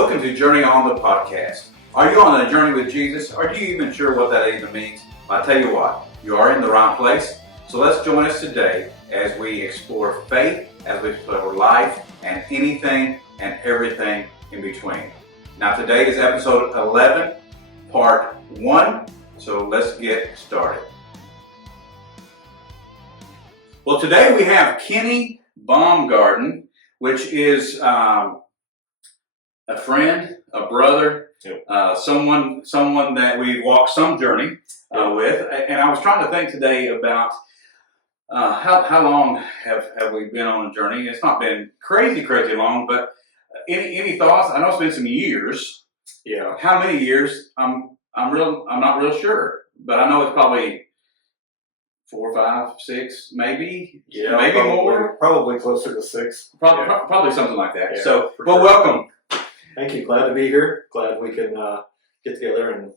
Welcome to Journey on the Podcast. Are you on a journey with Jesus? Are you even sure what that even means? I tell you what, you are in the right place. So let's join us today as we explore faith, as we explore life, and anything and everything in between. Now today is episode 11, part 1. So let's get started. Well, today we have Kenny Baumgarten, which is a friend, a brother, someone that we walked some journey with. And I was trying to think today about how long have we been on a journey. It's not been crazy long, but any thoughts? I know it's been some years. Yeah. How many years? I'm not real sure, but I know it's probably 4, 5, 6, maybe. Yeah, maybe probably, more. Probably closer to 6. Probably something like that. Yeah, So, for well, sure. welcome. Thank you. Glad to be here. Glad we can get together and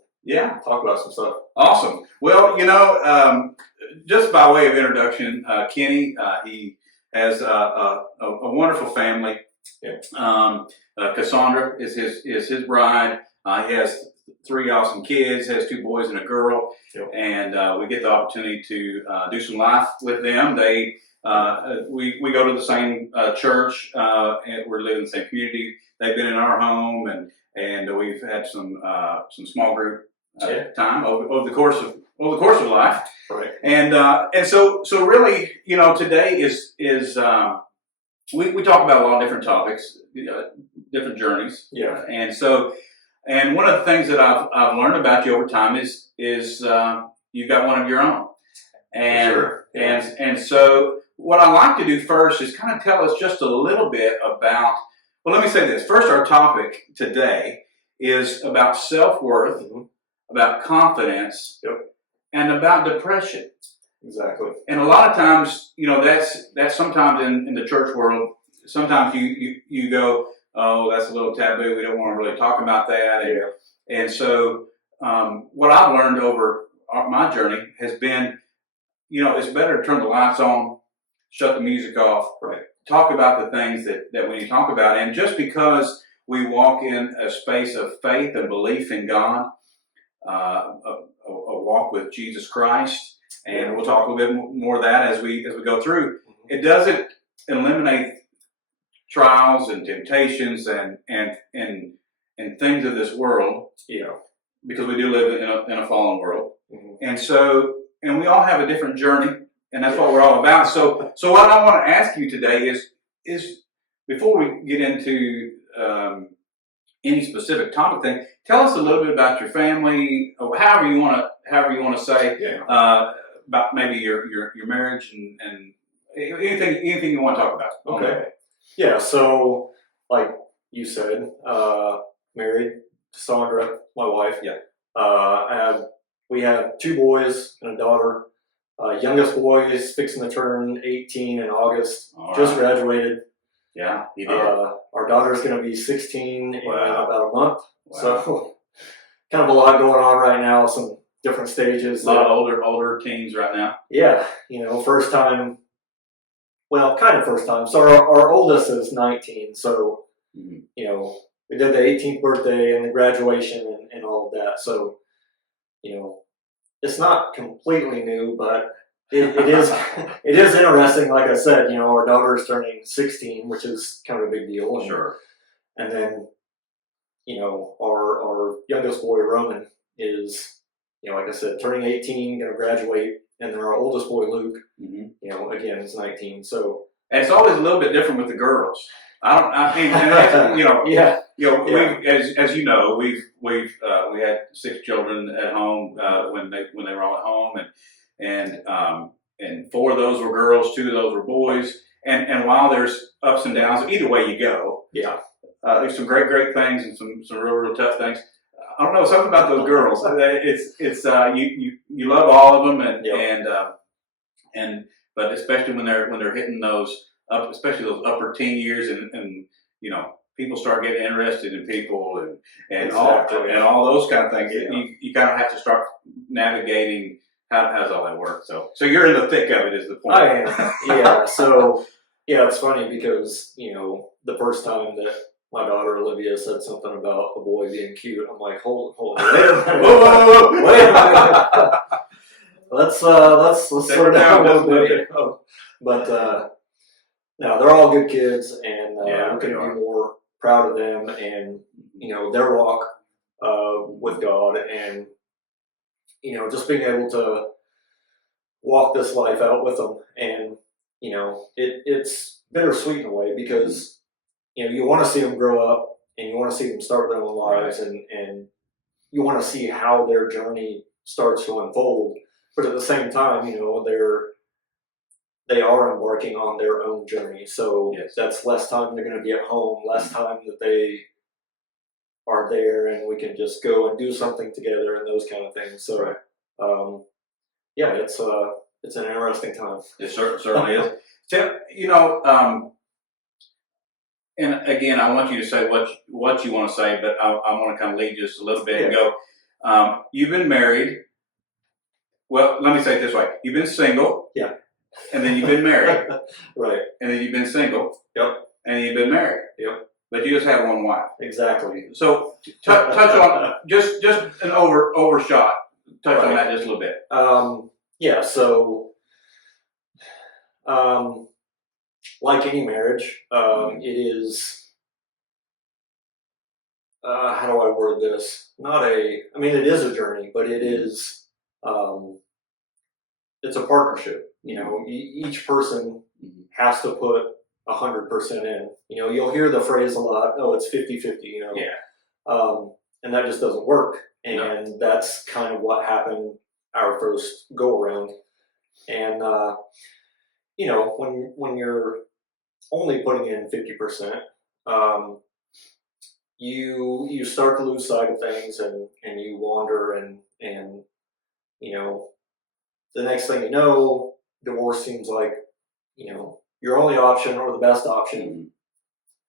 talk about some stuff. Awesome. Well, just by way of introduction, Kenny, he has a wonderful family. Yeah. Cassandra is his bride. He has 3 awesome kids. Has 2 boys and a girl. Yep. And we get the opportunity to do some life with them. We go to the same church, and we live in the same community. They've been in our home, and we've had some small group time over the course of life. Right. And so really, today is we talk about a lot of different topics, different journeys. Yeah. And one of the things that I've learned about you over time is you've got one of your own. And sure. Yeah. and so what I like to do first is kind of tell us just a little bit about. Well, let me say this. First, our topic today is about self-worth, about confidence, and about depression. Exactly. And a lot of times, that's sometimes in the church world, sometimes you go, oh, that's a little taboo. We don't want to really talk about that. And so what I've learned over my journey has been, it's better to turn the lights on, shut the music off, talk about the things that we need to talk about. And just because we walk in a space of faith and belief in God, a walk with Jesus Christ, and we'll talk a little bit more of that as we go through. It doesn't eliminate trials and temptations and things of this world, because we do live in a fallen world, and we all have a different journey, and that's what we're all about. So what I want to ask you today is before we get into any specific topic thing, tell us a little bit about your family, or however you want to say, about maybe your marriage and anything you want to talk about. Okay. Yeah. So, like you said, married, Cassandra, my wife. Yeah. We have 2 boys and a daughter. Youngest boy is fixing to turn 18 in August. Just graduated. Yeah, he did. Our daughter's going to be 16 in about a month. Wow. So, kind of a lot going on right now. Some different stages. A lot of older teens right now. Yeah, first time. Well, kind of first time. So our oldest is 19. So, we did the 18th birthday and the graduation and all of that. So, it's not completely new, but it is it is interesting. Like I said, our daughter is turning 16, which is kind of a big deal. Sure. And then, our youngest boy, Roman, is, like I said, turning 18, going to graduate. And then our oldest boy, Luke, again, is 19. So, and it's always a little bit different with the girls. We as you know, we had 6 children at home when they were all at home, and 4 of those were girls, 2 of those were boys. And while there's ups and downs, either way you go, there's some great things and some real tough things. I don't know, something about those girls. It's you love all of them, but especially when they're hitting those especially those upper teen years, and people start getting interested in people and all those kind of things. You kind of have to start navigating how does all that work. So you're in the thick of it, is the point. I am. Yeah. So it's funny because the first time that my daughter Olivia said something about a boy being cute. I'm like, hold on, wait a minute. Whoa. Wait a minute. Let's slow down a little bit. But no, they're all good kids, and we couldn't be more proud of them and their walk with God, and just being able to walk this life out with them. And it's bittersweet in a way, because you want to see them grow up, and you want to see them start their own lives, and you want to see how their journey starts to unfold. But at the same time, they are embarking on their own journey. So that's less time they're going to be at home, less time that they are there, and we can just go and do something together and those kind of things. So, it's an interesting time. It certainly is. So, and again, I want you to say what you want to say, but I want to kind of lead just a little bit and go. You've been married. Well, let me say it this way: you've been single. Yeah. And then you've been married. Right. And then you've been single. Yep. And you've been married. Yep. But you just had one wife. Exactly. So touch on just an overshot. Touch on that just a little bit. So like any marriage, it is. How do I word this? It is a journey, but it is. It's a partnership. Each person has to put 100% in. You'll hear the phrase a lot, oh, it's 50-50, and that just doesn't work. And that's kind of what happened our first go around. And, when you're only putting in 50%, you start to lose sight of things, and you wander, and the next thing you know, divorce seems like, your only option or the best option,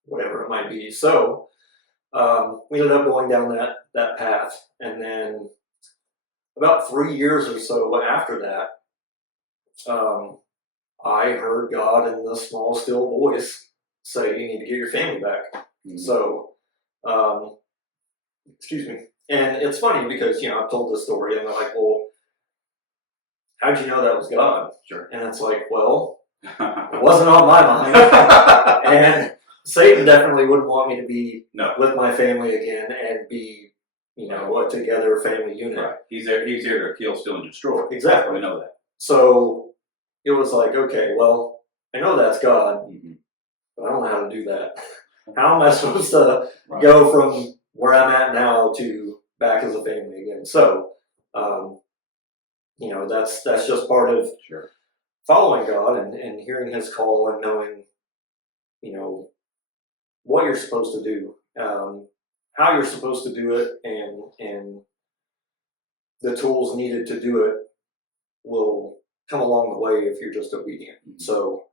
whatever it might be. So we ended up going down that path. And then about 3 years or so after that, I heard God in the small, still voice say, you need to get your family back. So, excuse me. And it's funny because, I've told this story, and they're like, well, how'd you know that was God? Sure. And it's like, well, it wasn't on my mind. And Satan definitely wouldn't want me to be with my family again and be, a together family unit. Right. He's there to kill, steal, and destroy. Exactly. We know that. So it was like, okay, well, I know that's God, but I don't know how to do that. How am I supposed to go from where I'm at now to back as a family again? So, that's just part of following God and hearing His call, and knowing, what you're supposed to do, how you're supposed to do it, and the tools needed to do it will come along the way if you're just obedient. So,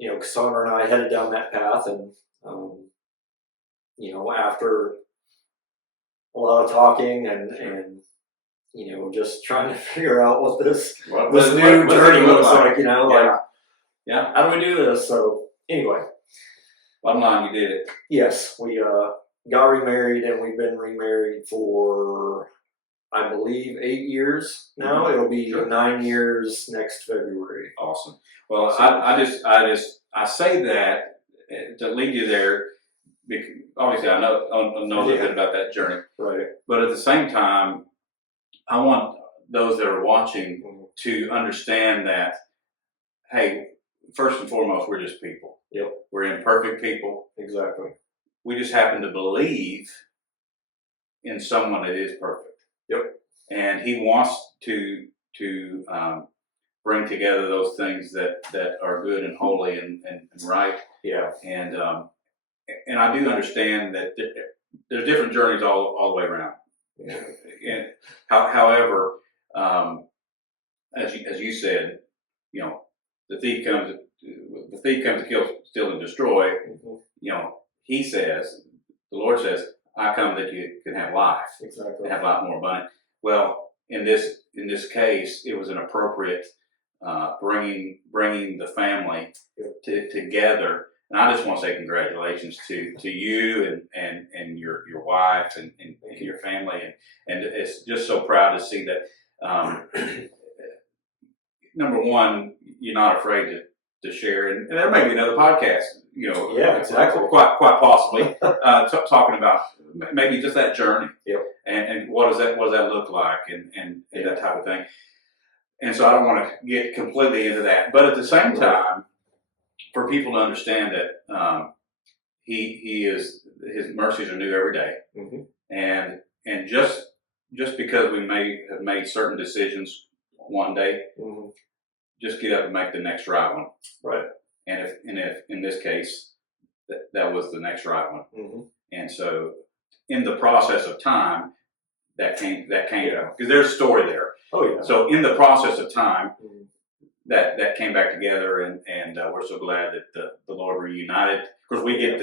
Cassandra and I headed down that path, and after a lot of talking and just trying to figure out what this new journey looks like, how do we do this? So anyway, bottom line, you did it. Yes, we got remarried, and we've been remarried for, I believe, 8 years now. It'll be 9 years next February. Awesome. Well, so, I say that to lead you there, because obviously I know a little bit about that journey, right? But at the same time, I want those that are watching to understand that, hey, first and foremost, we're just people. Yep. We're imperfect people. Exactly. We just happen to believe in someone that is perfect. Yep. And He wants to bring together those things that are good and holy and right. Yeah. And I do understand that there's different journeys all the way around. Yeah. And however, as you said, the thief comes to kill, steal, and destroy. He says, the Lord says, I come that you can have life. Exactly. And have life more abundant. Well, in this case, it was an appropriate bringing the family together. And I just want to say congratulations to you and your wife and your family, and it's just so proud to see that. Number one, you're not afraid to share, and there may be another podcast, Yeah, exactly. quite possibly, talking about maybe just that journey, Yep. and what does that look like, and that type of thing. And so I don't want to get completely into that, but at the same time, for people to understand that his mercies are new every day, Mm-hmm. and just because we may have made certain decisions one day, Mm-hmm. just get up and make the next right one. Right. And if in this case that was the next right one. Mm-hmm. And so in the process of time, that came Yeah. because there's a story there. Oh yeah. So in the process of time, Mm-hmm. that came back together, and we're so glad that the Lord reunited. Of course, we get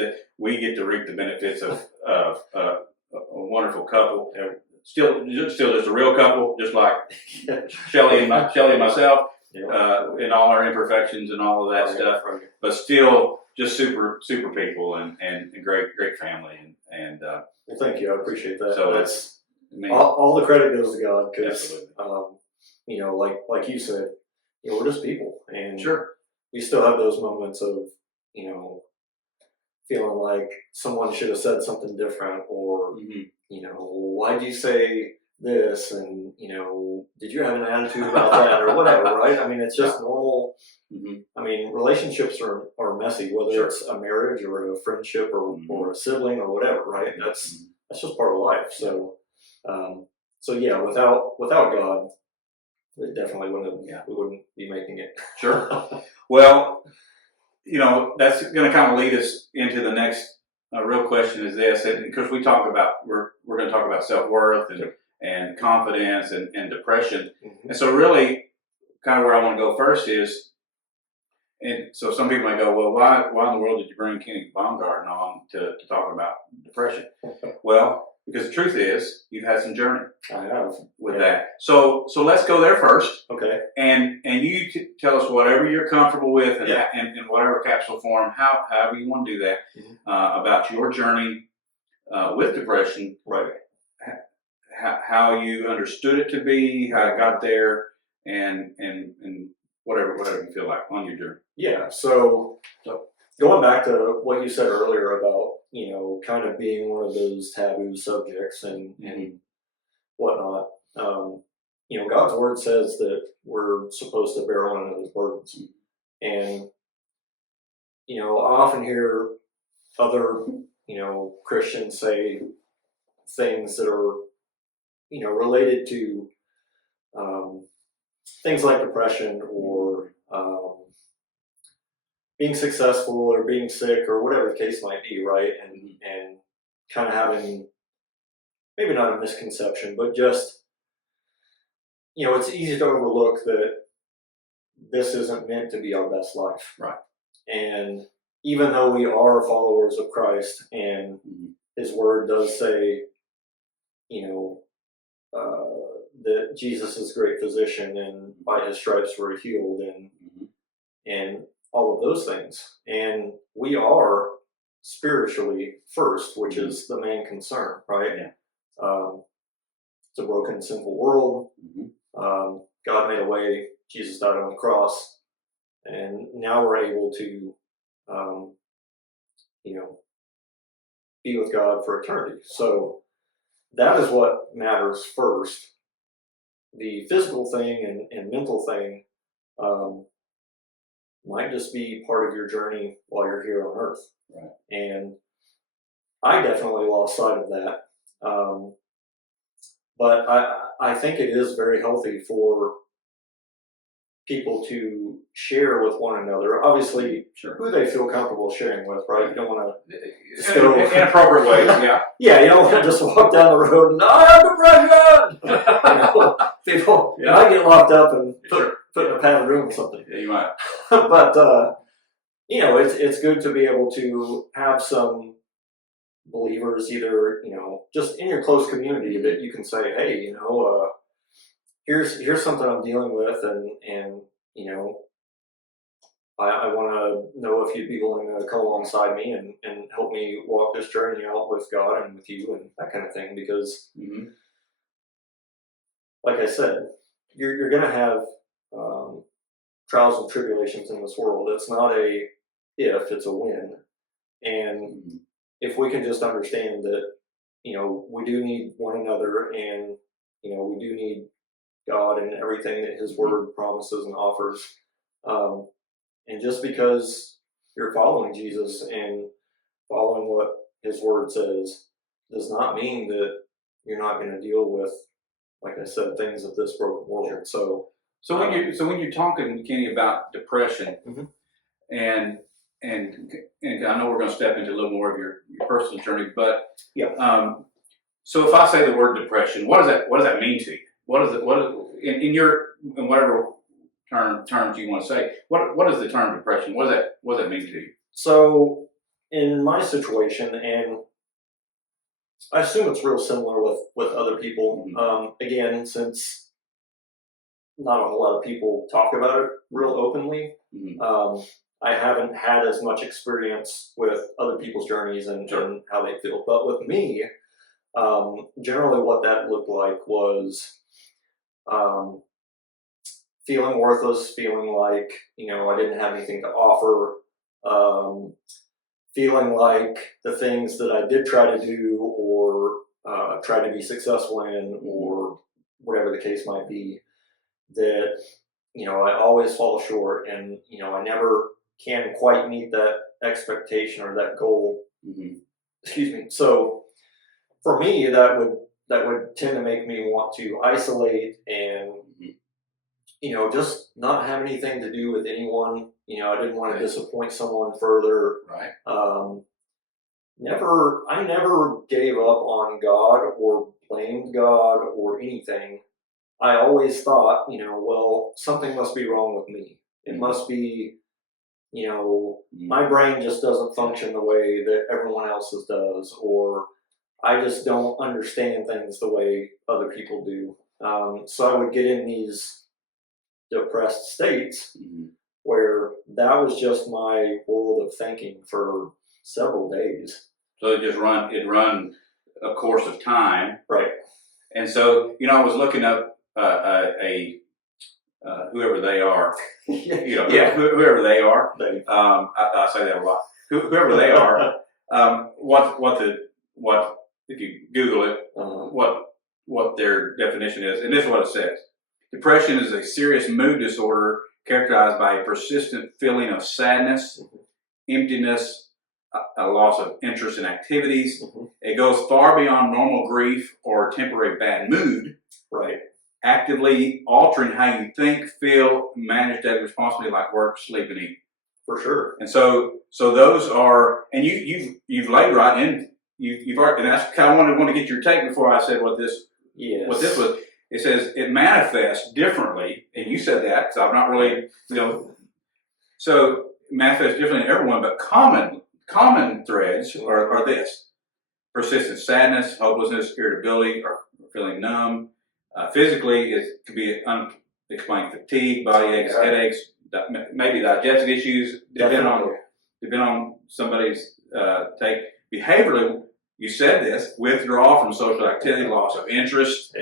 to reap the benefits of a wonderful couple. Still just a real couple, just like Shelly and myself, in all our imperfections and all of that stuff. Right. But still, just super people and great family and. Well, thank you. I appreciate that. So that's I all the credit goes to God because, Absolutely. like you said, we're just people, and Sure. we still have those moments of, feeling like someone should have said something different, or Mm-hmm. why'd you say this, and did you have an attitude about that, or whatever, right? I mean, it's just normal. Mm-hmm. I mean, relationships are messy, whether Sure. it's a marriage or a friendship or, Mm-hmm. or a sibling or whatever, right? That's just part of life. So, yeah, without God, we definitely wouldn't. Yeah. We wouldn't be making it. Sure. Well, that's going to kind of lead us into the next real question is this, because we're going to talk about self-worth and confidence and depression. Mm-hmm. And so really kind of where I want to go first is, and so some people might go, well, why in the world did you bring Kenny Baumgarten on to talk about depression? Well, because the truth is, you've had some journey I have with that. So let's go there first. Okay. And you tell us whatever you're comfortable with, and Yeah. in whatever capsule form, however you want to do that, Mm-hmm. about your journey with depression, Right. how you understood it to be, how it got there, and whatever you feel like on your journey. Yeah. So going back to what you said earlier about kind of being one of those taboo subjects and whatnot. God's word says that we're supposed to bear one another's burdens, and I often hear other Christians say things that are related to things like depression or being successful or being sick or whatever the case might be, right? And kind of having maybe not a misconception, but just it's easy to overlook that this isn't meant to be our best life, right? And even though we are followers of Christ, and His Word does say, that Jesus is a great physician, and by His stripes we're healed, and all of those things. And we are spiritually first, which is the main concern, right? Yeah. It's a broken, sinful world. God made a way. Jesus died on the cross, and now we're able to, be with God for eternity. So that is what matters first. The physical thing and mental thing might just be part of your journey while you're here on earth. Right. And I definitely lost sight of that. But I think it is very healthy for people to share with one another. Obviously, sure, who they feel comfortable sharing with, right? You don't want to in appropriate ways, yeah. Yeah, you don't want to just walk down the road and I have depression. People might get locked up and put in a padded room or something. Yeah, you might. But it's good to be able to have some believers, either just in your close community, that you can say, hey, here's something I'm dealing with, and I want to know if you'd be willing to come alongside me and help me walk this journey out with God and with you and that kind of thing. Because, like I said, you're going to have trials and tribulations in this world. It's not a if, it's a when. And if we can just understand that, we do need one another, and, we do need God and everything that His Word promises and offers. And just because you're following Jesus and following what His Word says does not mean that you're not going to deal with, like I said, things of this broken world. So when you're talking, Kenny, about depression, and I know we're going to step into a little more of your personal journey, but so if I say the word depression, what does that mean to you? What is in whatever terms you want to say? What is the term depression? What does that mean to you? So in my situation, and I assume it's real similar with other people. Again, since not a whole lot of people talk about it real openly, I haven't had as much experience with other people's journeys and how they feel. But with me, generally what that looked like was feeling worthless, feeling like, I didn't have anything to offer, feeling like the things that I did try to do or try to be successful in, or whatever the case might be, that, I always fall short, and, I never can quite meet that expectation or that goal. Excuse me. So for me, that would tend to make me want to isolate and, just not have anything to do with anyone. I didn't want to disappoint someone further. Right. I never gave up on God or blamed God or anything. I always thought, well, something must be wrong with me. It must be, my brain just doesn't function the way that everyone else's does, or I just don't understand things the way other people do. So I would get in these depressed states where that was just my world of thinking for several days. So it run a course of time. Right. And so, I was looking up whoever they are, whoever they are. I say that a lot. Whoever they are, if you Google it, what their definition is, and this is what it says: depression is a serious mood disorder characterized by a persistent feeling of sadness, emptiness, a loss of interest in activities. It goes far beyond normal grief or temporary bad mood. Right. Actively altering how you think, feel, manage daily responsibility like work, sleep, and eat. For sure. And so those are, and you've laid right in. You've already, and that's kind of want to get your take before I said what this was. It says it manifests differently, and you said that because I'm not really, so it manifests differently in everyone, but common threads are this: persistent sadness, hopelessness, irritability, or feeling numb. Physically, it could be unexplained fatigue, body aches, headaches, maybe digestive issues, depending on somebody's take. Behaviorally, you said this: withdrawal from social activity, loss of interest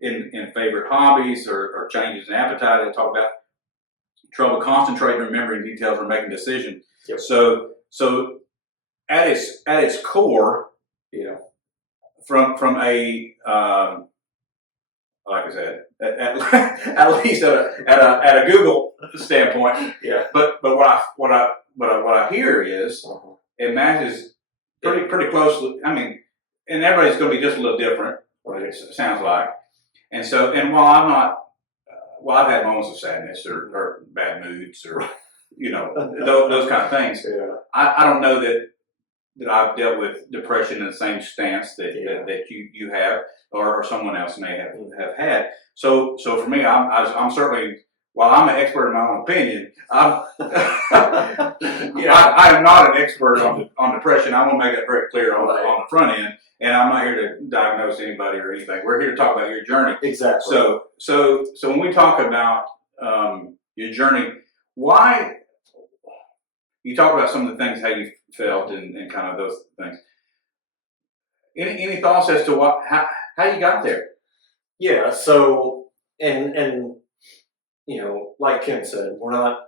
in favorite hobbies, or changes in appetite. I talk about trouble concentrating, remembering details, or making decisions. Yep. So at its core, from a like I said, at least at a Google standpoint. But what I hear is it matches pretty closely. I mean, and everybody's going to be just a little different. Right. It sounds like. And so, and while I've had moments of sadness or bad moods or those kind of things. I don't know that I've dealt with depression in the same stance that you have, or someone else may have had. So for me, I'm certainly, while I'm an expert in my own opinion, I am not an expert on depression. I want to make that very clear on the front end, and I'm not here to diagnose anybody or anything. We're here to talk about your journey. Exactly. So when we talk about your journey, why you talk about some of the things, how you felt and kind of those things. Any thoughts as to how you got there? Yeah. So, and you know, like Ken said, we're not,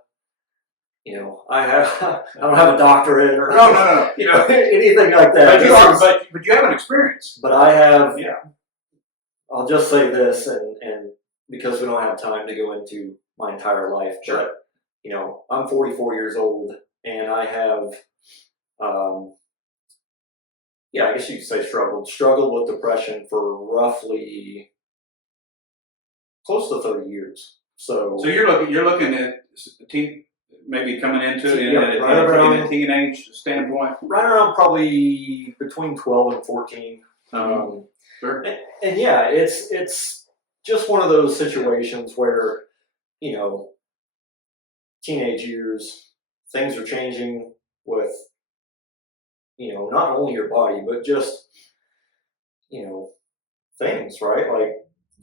you know, I don't have a doctorate or No. you know, anything like that. But you have an experience. But I have, Yeah. I'll just say this, and because we don't have time to go into my entire life, Sure. but you know, I'm 44 years old, and I have, yeah, I guess you could say struggled with depression for roughly close to 30 years. So you're looking at maybe coming into it Yeah, in a teenage standpoint. right around probably between 12 and 14. Sure. And yeah, it's just one of those situations where, you know, teenage years, things are changing with, you know, not only your body, but just, you know, things, right? Like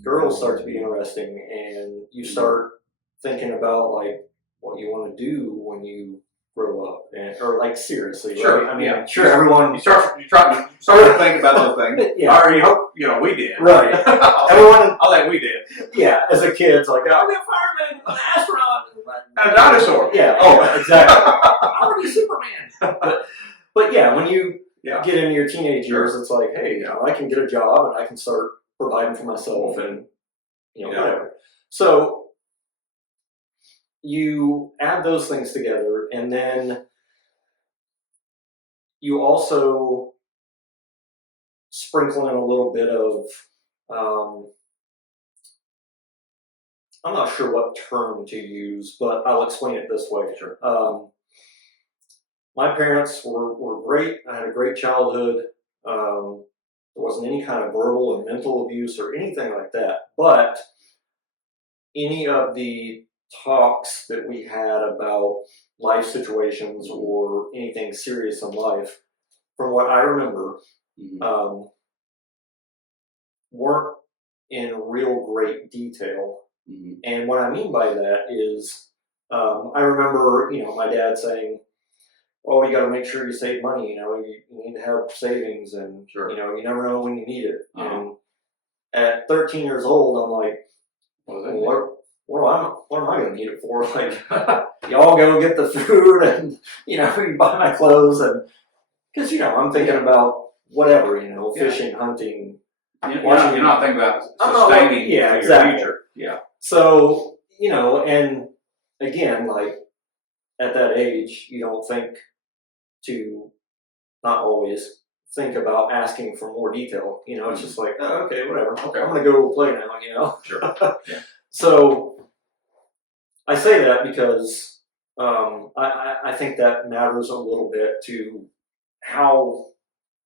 girls start to be interesting, and you start thinking about like what you want to do when you grow up, or like seriously, Sure, right? I mean, yeah. sure, everyone, You start to think about those things. Yeah. I already hope we did. right? I'll Everyone, think we did. yeah, as a kid, it's like, I'll be a fireman, an astronaut, And a dinosaur. Yeah, Oh. exactly. I want to be Superman. But yeah, when you Yeah. get into your teenage years, it's like, hey, you know, I can get a job and I can start providing for myself and, you know, Yeah. whatever. So you add those things together, and then you also sprinkle in a little bit of, I'm not sure what term to use, but I'll explain it this way. Sure. My parents were great. I had a great childhood. There wasn't any kind of verbal and mental abuse or anything like that. But any of the talks that we had about life situations or anything serious in life, from what I remember, weren't in real great detail. And what I mean by that is, I remember, you know, my dad saying, "Oh, you got to make sure you save money. You know, you need to have savings, and Sure. you know, you never know when you need it." And at 13 years old, I'm like, what am I going to need it for? Like, y'all go get the food, and you know, you buy my clothes, and because you know, I'm thinking about whatever, you know, fishing, hunting. You're not thinking about sustaining yeah, your exactly. future. Yeah. So, you know, and again, like at that age, you don't think to, not always, think about asking for more detail. You know, it's just like, oh, okay, whatever. Okay. I'm going to go play now, you know? Sure. Yeah. So, I say that because I think that matters a little bit to how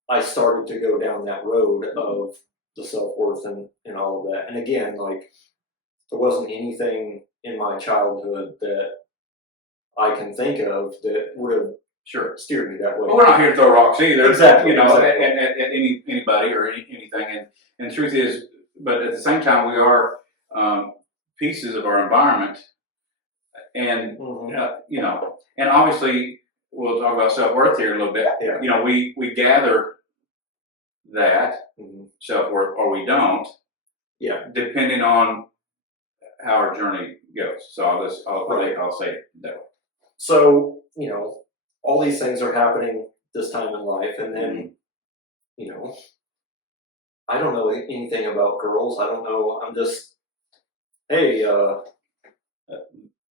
I started to go down that road of the self-worth and all of that. And again, like, there wasn't anything in my childhood that I can think of that would have steered me that way. Well, we're not here to throw rocks either. Exactly. You know, exactly. at anybody or anything. And the truth is, but at the same time, we are pieces of our environment. And, you know, and obviously, we'll talk about self-worth here a little bit. Yeah. You know, we gather that self-worth, or we don't. Yeah. Depending on how our journey goes. So I'll say it that way. So, you know, all these things are happening this time in life, and then, you know, I don't know anything about girls. I don't know. I'm just, hey,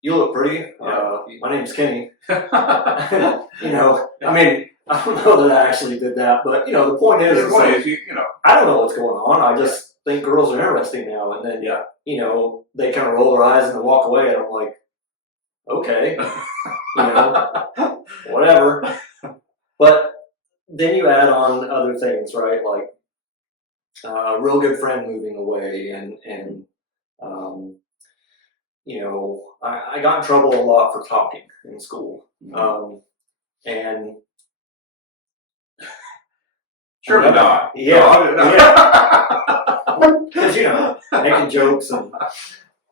you look pretty. My name's Kenny. You know, I mean, I don't know that I actually did that, but you know, the point is, you know, I don't know what's going on. I just think girls are interesting now, and then you know, they kind of roll their eyes and then walk away, and I'm like, okay, you know, whatever. But then you add on other things, right? Like a real good friend moving away, and you know, I got in trouble a lot for talking in school, and surely not. Because you know, making jokes and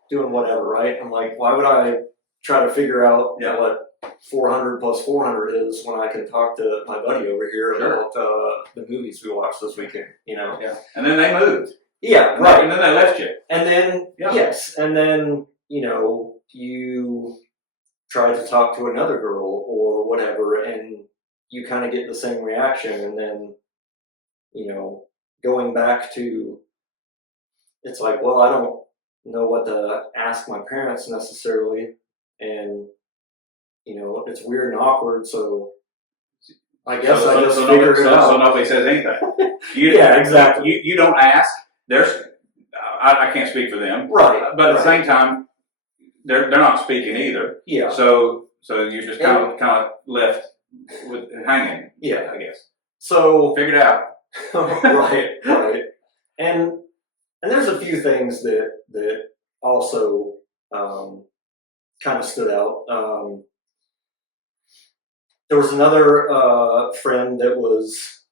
doing whatever, right? I'm like, why would I try to figure out what 400 plus 400 is when I can talk to my buddy over here Sure. about the movies we watched this weekend, Yeah. And then they moved. Yeah, right. And then they left you. And then, yes, and then, you try to talk to another girl or whatever, and you kind of get the same reaction, and then, going back to, it's like, well, I don't know what to ask my parents necessarily, and, it's weird and awkward, so I guess I just figured it out. So nobody says anything. Yeah, exactly. You don't ask. I can't speak for them. Right. But at the same time, they're not speaking either. Yeah. So you're just kind of left with hanging. Yeah. I guess. So figured out. right. And there's a few things that also kind of stood out. There was another friend that was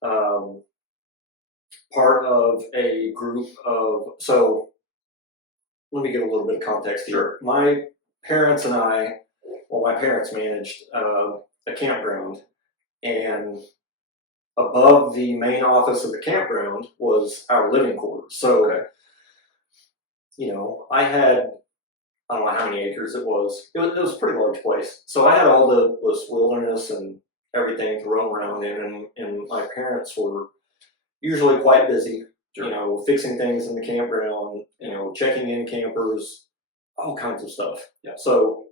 part of a group of, so let me give a little bit of context here. Sure. My parents managed a campground, and above the main office of the campground was our living quarters. So, okay. I had, I don't know how many acres it was. It was a pretty large place. So I had all this wilderness and everything to roam around in, and my parents were usually quite busy, Sure. Fixing things in the campground, checking in campers, all kinds of stuff. Yeah. So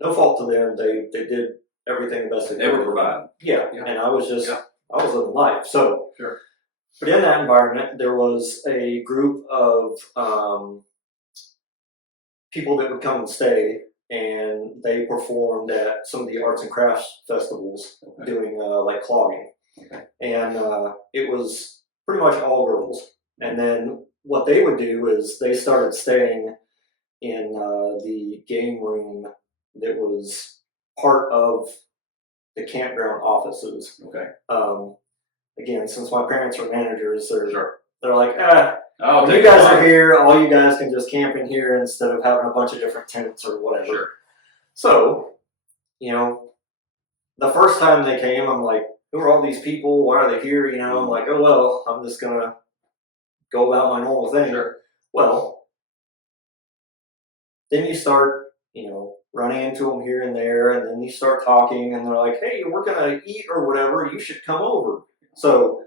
no fault to them. They did everything the best they could. They were providing. Yeah. And I was I was living life. So, sure. But in that environment, there was a group of people that would come and stay, and they performed at some of the arts and crafts festivals, doing like clogging. Okay. And it was pretty much all girls. And then what they would do is they started staying in the game room that was part of the campground offices. Okay. Again, since my parents are managers, Sure. they're like, when you take guys are here, all you guys can just camp in here instead of having a bunch of different tents or whatever. Sure. So, the first time they came, I'm like, who are all these people? Why are they here? I'm like, oh, well, I'm just going to go about my normal thing. Sure. Well, then you start, running into them here and there, and then you start talking, and they're like, hey, we're going to eat or whatever. You should come over. So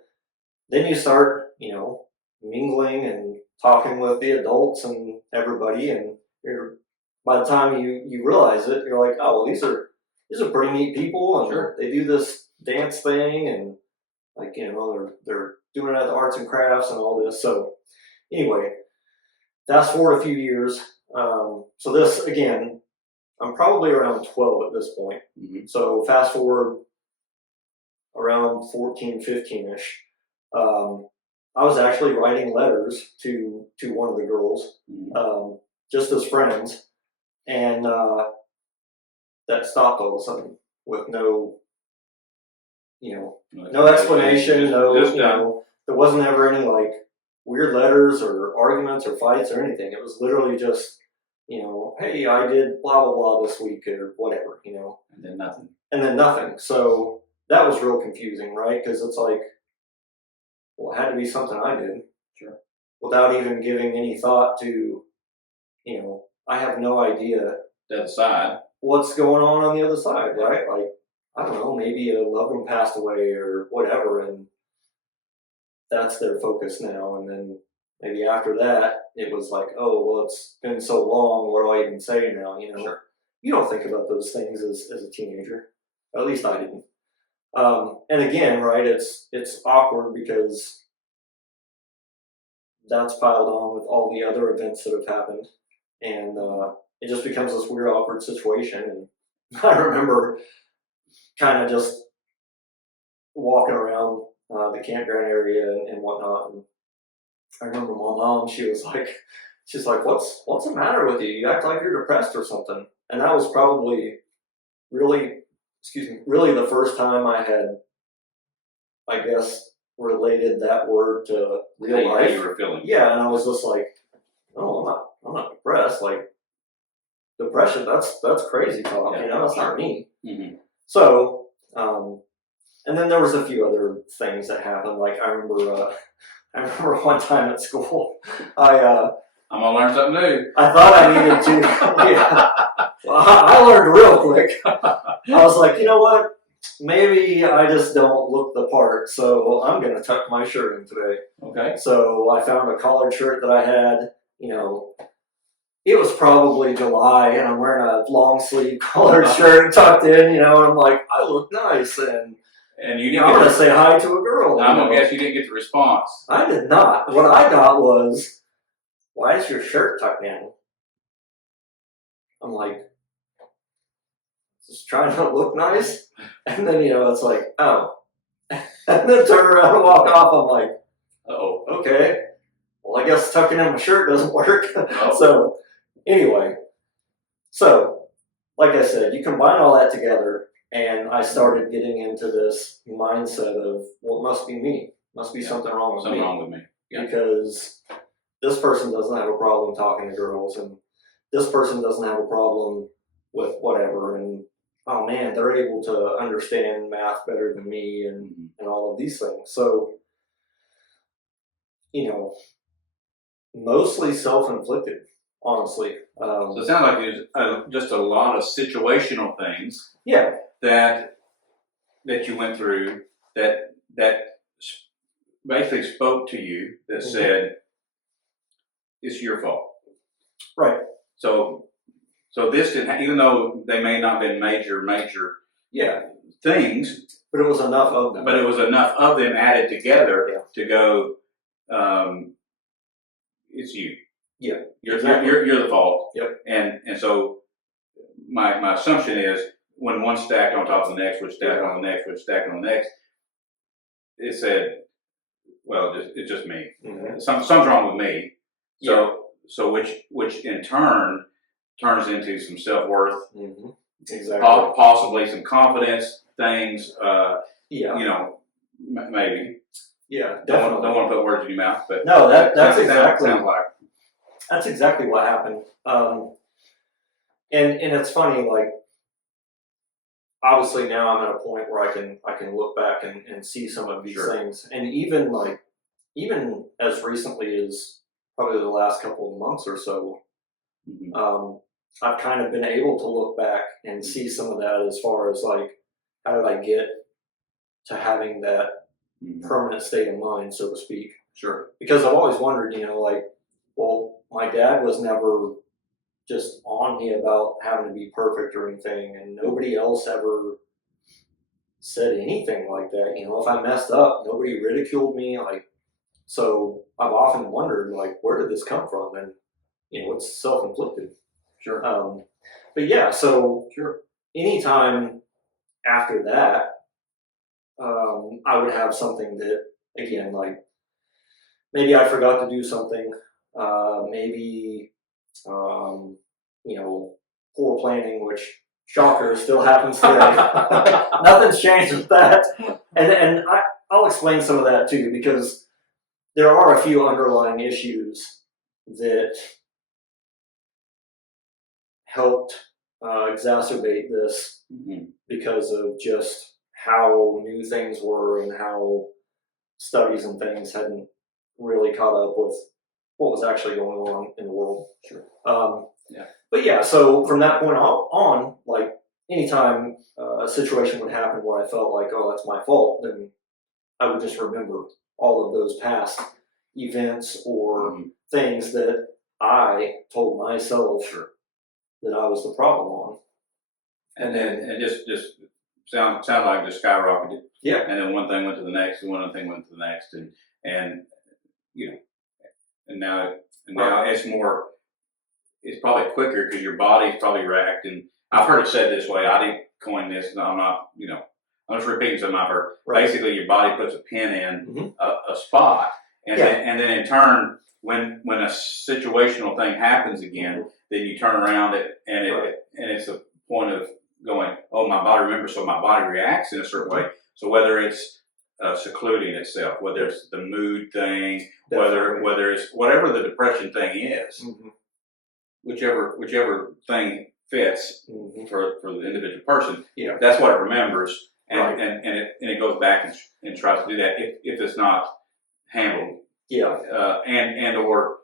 then you start, mingling and talking with the adults and everybody, and by the time you realize it, you're like, oh, well, these are pretty neat people, and sure. They do this dance thing, and like they're doing it at the arts and crafts and all this. So anyway, fast forward a few years. So this again, I'm probably around 12 at this point. Mm-hmm. So fast forward around 14, 15-ish. I was actually writing letters to one of the girls, just as friends, and that stopped all of a sudden with no explanation, there wasn't ever any like weird letters or arguments or fights or anything. It was literally just, hey, I did blah blah blah this week or whatever, and then nothing. So that was real confusing, right? Because it's like, well, it had to be something I did. Sure. Without even giving any thought to, I have no idea The other side. what's going on the other side, right? Like, I don't know, maybe a loved one passed away or whatever, and that's their focus now. And then maybe after that, it was like, oh, well, it's been so long, what do I even say now? Sure. You don't think about those things as a teenager. At least I didn't. And again, right, it's awkward because that's piled on with all the other events that have happened, and it just becomes this weird, awkward situation. And I remember kind of just walking around the campground area and whatnot. And I remember my mom; she's like, "What's the matter with you? You act like you're depressed or something." And that was probably really the first time I had, I guess, related that word to real life. How you were feeling. Yeah, and I was just like, oh, I'm not depressed. Like, depression, that's crazy talk, Yeah. you know, that's not me. Mm-hmm. So, and then there was a few other things that happened. Like I remember one time at school, I'm gonna learn something new. I thought I needed to. Yeah, well, I learned real quick. I was like, you know what? Maybe I just don't look the part, so I'm gonna tuck my shirt in today. Okay. So I found a collared shirt that I had. You know, it was probably July, and I'm wearing a long sleeve collared shirt tucked in. You know, and I'm like, I look nice, and you you know, I'm gonna say hi to a girl. I'm you gonna know. guess you didn't get the response. I did not. What I got was, why is your shirt tucked in? I'm like, just trying to look nice. And then, you know, it's like, oh. And then turn around and walk off. I'm like, Uh-oh. okay. Well, I guess tucking in my shirt doesn't work. Oh. So, anyway. So, like I said, you combine all that together, and I started getting into this mindset of, well, it must be me. Must be something wrong with Something me. wrong with me. Yeah. Because this person doesn't have a problem talking to girls, and this person doesn't have a problem with whatever, and oh man, they're able to understand math better than me, and all of these things. So, you know, mostly self-inflicted, honestly. So it sounds like there's just a lot of situational things Yeah, that you went through that basically spoke to you that said it's your fault. right. So this didn't, even though they may not have been major Yeah, things, but it was enough of them. but it was enough of them added together to go, it's you. Yeah, You're exactly. you're the fault. Yep. And so my assumption is when one stacked on top of the next, which stacked on the next, which stacked on the next, it said, well, it's just me. Mm-hmm. Something's wrong with me. So which in turn turns into some self-worth, Mm-hmm. Exactly. possibly some confidence things. Yeah. You know, maybe. Yeah, definitely. Don't want to put words in your mouth, but no, that's exactly exactly sounds like. That's exactly what happened. And it's funny, like obviously now I'm at a point where I can look back and see some of these things, and even as recently as probably the last couple of months or so, I've kind of been able to look back and see some of that as far as like, how did I get to having that permanent state of mind, so to speak. Sure. Because I've always wondered, you know, like, well, my dad was never just on me about having to be perfect or anything, and nobody else ever said anything like that. You know, if I messed up, nobody ridiculed me. Like, so I've often wondered, like, where did this come from? And you know, it's self-inflicted. Sure. But yeah, so sure. Anytime after that, I would have something that, again, like maybe I forgot to do something, maybe, you know, poor planning, which shocker still happens today. Nothing's changed with that. And I'll explain some of that too, because there are a few underlying issues that helped exacerbate this because of just how new things were and how studies and things hadn't really caught up with what was actually going on in the world. Sure. But yeah, so from that point on, like anytime a situation would happen where I felt like, oh, that's my fault, then I would just remember all of those past events or things that I told myself that I was the problem on. And just sound like just skyrocketed. Yeah. And then one thing went to the next, and one thing went to the next, and you know, and now it's more. It's probably quicker because your body's probably racked. And I've heard it said this way. I didn't coin this. No, I'm not. You know, I'm just repeating something I've heard. Right. Basically, your body puts a pin in a spot, and then in turn, when a situational thing happens again, then you turn around and it's a point of going, oh, my body remembers, so my body reacts in a certain way. So whether it's secluding itself, whether it's the mood thing, whether it's whatever the depression thing is, whichever thing fits Mhm. for the individual person. Yeah. That's what it remembers, and Right. and it goes back and tries to do that if it's not handled Yeah. and or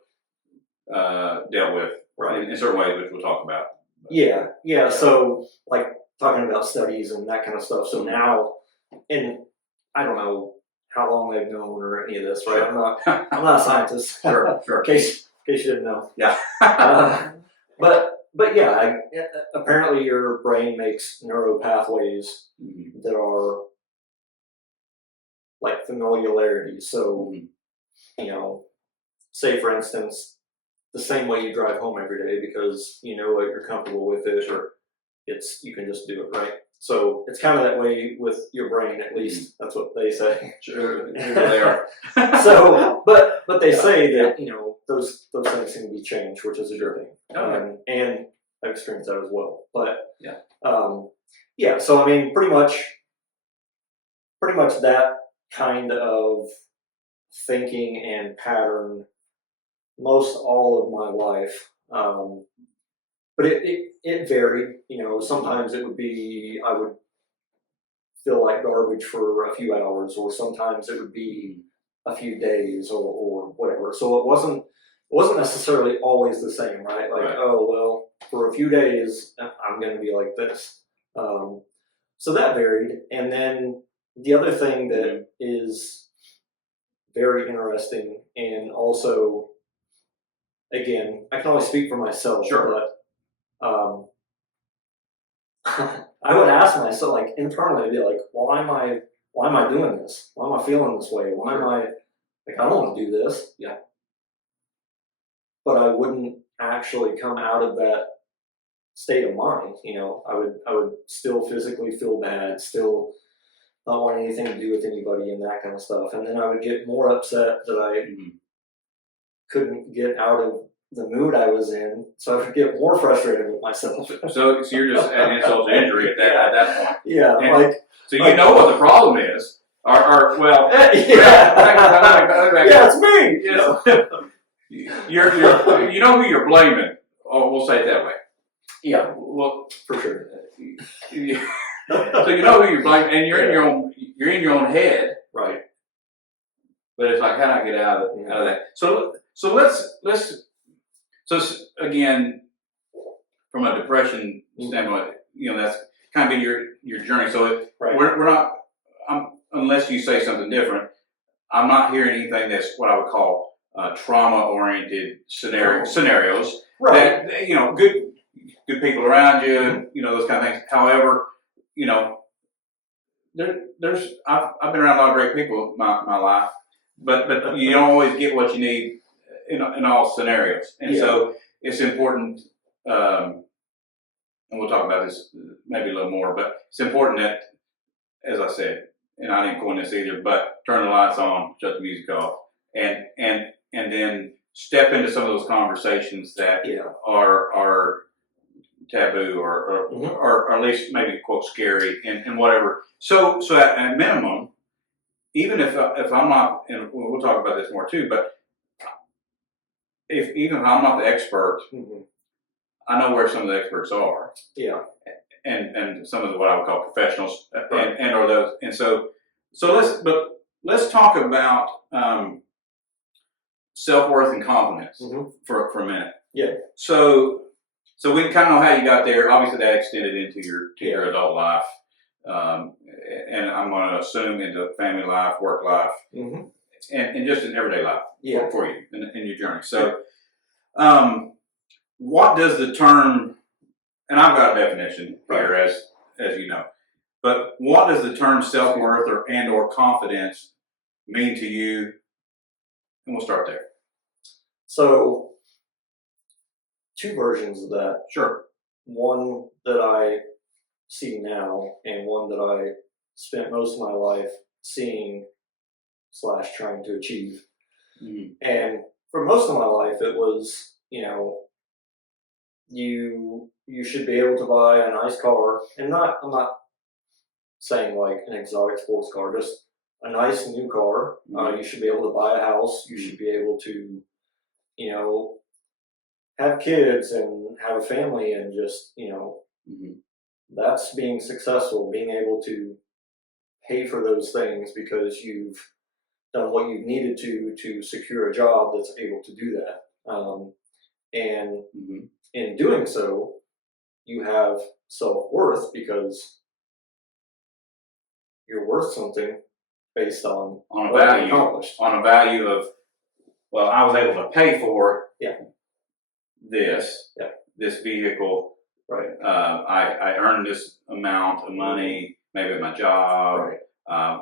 dealt with Right. in certain ways, which we'll talk about. Yeah. So, like talking about studies and that kind of stuff. So now, and I don't know how long they've known or any of this, right? Sure. I'm not a scientist. Sure. In case you didn't know. Yeah. But yeah, apparently your brain makes neural pathways Mhm. that are like familiarities. So, Mhm. you know, say for instance, the same way you drive home every day because you know what you're comfortable with it, Sure. you can just do it, right? So it's kind of that way with your brain, at least that's what they say. Sure. They are. So, but they Yeah. say that those things can be changed, which is a good thing. Oh, yeah. And I've experienced that as well. But Yeah. yeah. So I mean, pretty much that kind of thinking and pattern most all of my life. But it varied. Sometimes it would be I would feel like garbage for a few hours, or sometimes it would be a few days or whatever. So it wasn't necessarily always the same, right? Like, Right. oh well, for a few days I'm going to be like this. So that varied, and then the other thing that is very interesting, and also, again, I can only speak for myself, Sure. but I would ask myself, like internally, I'd be like, why am I doing this? Why am I feeling this way? Why am I like, I don't want to do this. Yeah. But I wouldn't actually come out of that state of mind. I would still physically feel bad, still not want anything to do with anybody and that kind of stuff. And then I would get more upset that I Mhm. couldn't get out of the mood I was in, so I would get more frustrated with myself. So you're just adding insult to injury at that point. Yeah, And- like So you know what the problem is, or well, yeah, it's me. you know who you're blaming. Oh, we'll say it that way. Yeah, Well, for sure. so you know who you're blaming, and you're in your own head. Right. But it's like, how do I get out of that? So again, from a depression standpoint, that's kind of been your journey. So Right. we're not, unless you say something different, I'm not hearing anything that's what I would call trauma-oriented scenarios. Right. That good people around you, those kind of things. However, there's I've been around a lot of great people in my life, but you don't always get what you need in all scenarios, and so it's important. And we'll talk about this maybe a little more, but it's important that, as I said, and I didn't coin this either, but turn the lights on, shut the music off, and then step into some of those conversations that are taboo or at least maybe quote scary and whatever. So at minimum, even if I'm not, and we'll talk about this more too, but even if I'm not the expert, I know where some of the experts are. Yeah. And some of what I would call professionals, and or those, and so let's talk about self-worth and confidence for a minute. Yeah. So we kind of know how you got there. Obviously, that extended into your adult life, and I'm going to assume into family life, work life, and just in everyday life for you in your journey. So, what does the term, and I've got a definition here, as you know, but what does the term self-worth or confidence mean to you? And we'll start there. So, two versions of that. Sure. One that I see now, and one that I spent most of my life seeing / trying to achieve. And for most of my life, it was, you should be able to buy a nice car, and I'm not saying like an exotic sports car, just a nice new car. You should be able to buy a house. You should be able to, have kids and have a family and just, Mhm. that's being successful, being able to pay for those things because you've done what you needed to secure a job that's able to do that. And Mhm. in doing so, you have self-worth because you're worth something based on On a what you value, accomplished. on a value of, well, I was able to pay for Yeah. this, Yeah. this vehicle. Right. I earned this amount of money, maybe at my job. Right.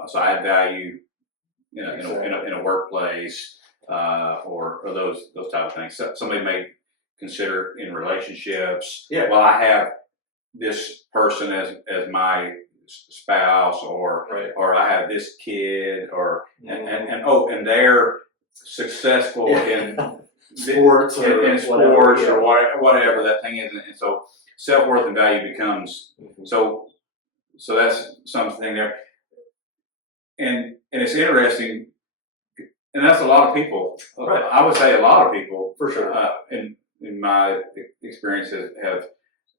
So I had value, Exactly. in a workplace, or those type of things. So somebody may consider in relationships. Yeah. Well, I have this person as my spouse, or Right. or I have this kid, or Mhm. and they're successful in sports or in sports whatever, or whatever that thing is, and so self-worth and value becomes Mhm. so that's something there, and it's interesting, and that's a lot of people. Right. I would say a lot of people, For sure. In my experiences,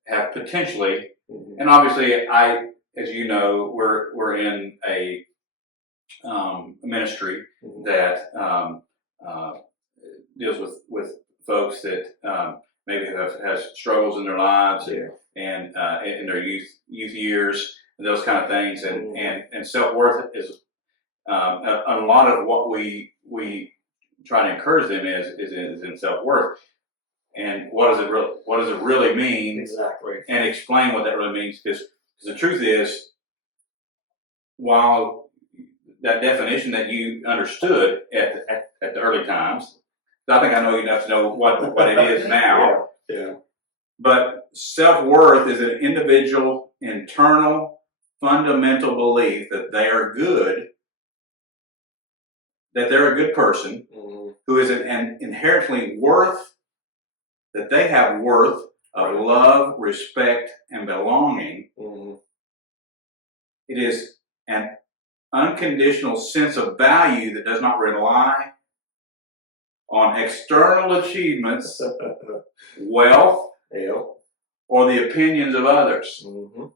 have potentially, Mhm. and obviously, as you know, we're in a ministry Mhm. that deals with folks that maybe has struggles in their lives, Yeah. and in their youth years, and those kind of things, and Mhm. and self worth is a lot of what we try to encourage them is in self worth, and what does it really mean, Exactly. and explain what that really means, because the truth is, while that definition that you understood at the early times, I think I know enough to know what it is now. Yeah. But self-worth is an individual internal fundamental belief that they are good, that they're a good person, Mhm. who is an inherently worth, that they have worth of Right. love, respect, and belonging. Mhm. It is an unconditional sense of value that does not rely on external achievements, wealth, Yeah. or the opinions of others. Mhm.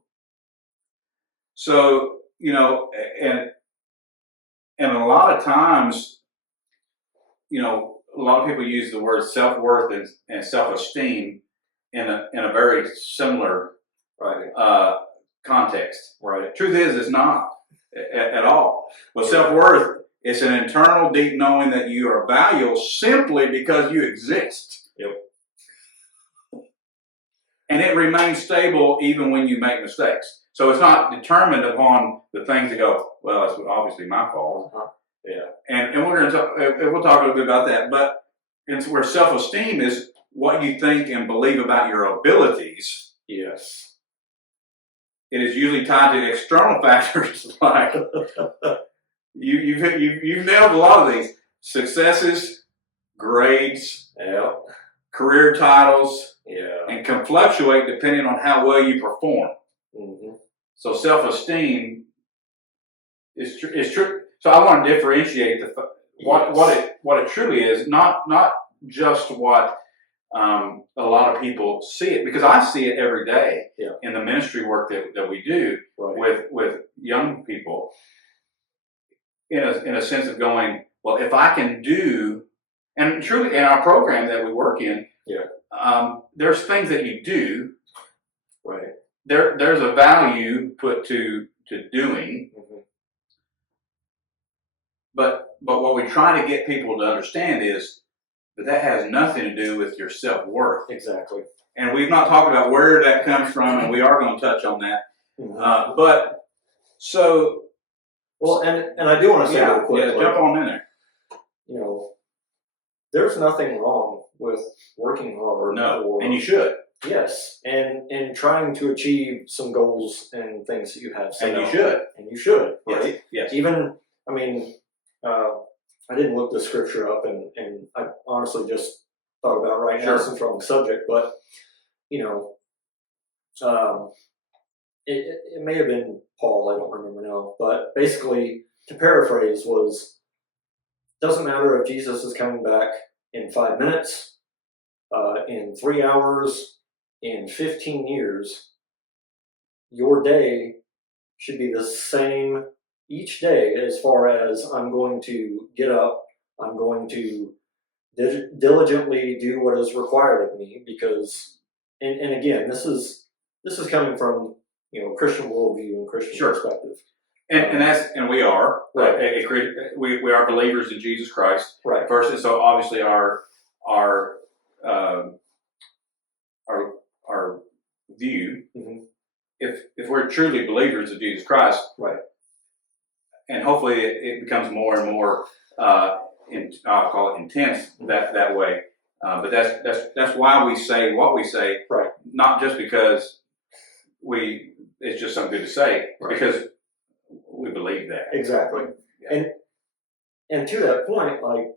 So, and a lot of times, a lot of people use the word self-worth and self-esteem in a very similar Right. context. Right. Truth is, it's not at all. But self-worth is an internal deep knowing that you are valuable simply because you exist. Yep. And it remains stable even when you make mistakes. So it's not determined upon the things that go, well, it's obviously my fault. Uh-huh. Yeah. And we're going to talk, we'll talk a little bit about that. But it's where self-esteem is what you think and believe about your abilities. Yes. It is usually tied to external factors like you've nailed a lot of these: successes, grades, Yeah. career titles, Yeah. and can fluctuate depending on how well you perform. Mhm. So self-esteem is true. So I want to differentiate what it truly is, not just what a lot of people see it, because I see it every day in the ministry work that we do with young people, in a sense of going, well, if I can do, and truly in our program that we work in, there's things that you do. Right. There's a value put to doing, but what we try to get people to understand is that has nothing to do with your self-worth. Exactly. And we've not talked about where that comes from, and we are going to touch on that. But so, well, and I do want to say real quick, jump on in there. There's nothing wrong with working hard. No, and you should. Yes, and trying to achieve some goals and things that you have set out. And you should, right? Yes. Even, I mean, I didn't look the scripture up, and I honestly just thought about right now since we're on the subject, but, it may have been Paul, I don't remember now, but basically, to paraphrase, was, doesn't matter if Jesus is coming back in 5 minutes, in 3 hours, in 15 years, your day should be the same each day as far as I'm going to get up, I'm going to diligently do what is required of me, because, and again, this is coming from, Christian worldview and Christian Sure. perspective. And we are Right. we are believers in Jesus Christ. Right. First, so obviously our view, Mm-hmm. if we're truly believers of Jesus Christ, Right. and hopefully it becomes more and more I'll call it intense that way. But that's why we say what we say, Right. Not just because it's just something good to say, Right. because we believe that. Exactly. Yeah. And to that point, like,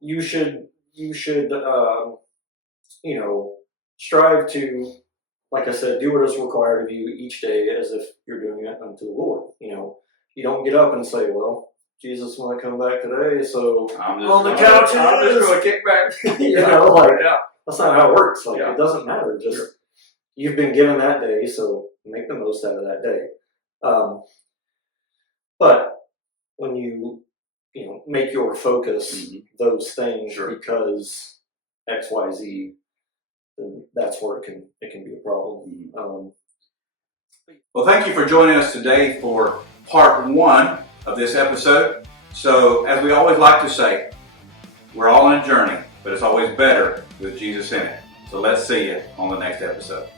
you should strive to, like I said, do what is required of you each day as if you're doing it unto the Lord. You don't get up and say, well, Jesus might come back today, so I'm on the couch I'm it just is. going to kick back. Yeah. That's not how it works. Like, Yeah. it doesn't matter. Just Sure. You've been given that day, so make the most out of that day. But when you make your focus Mm-hmm. those things Sure. because X, Y, Z, then that's where it can be a problem. Mm-hmm. Well, thank you for joining us today for part 1 of this episode. So, as we always like to say, we're all on a journey, but it's always better with Jesus in it. So let's see you on the next episode.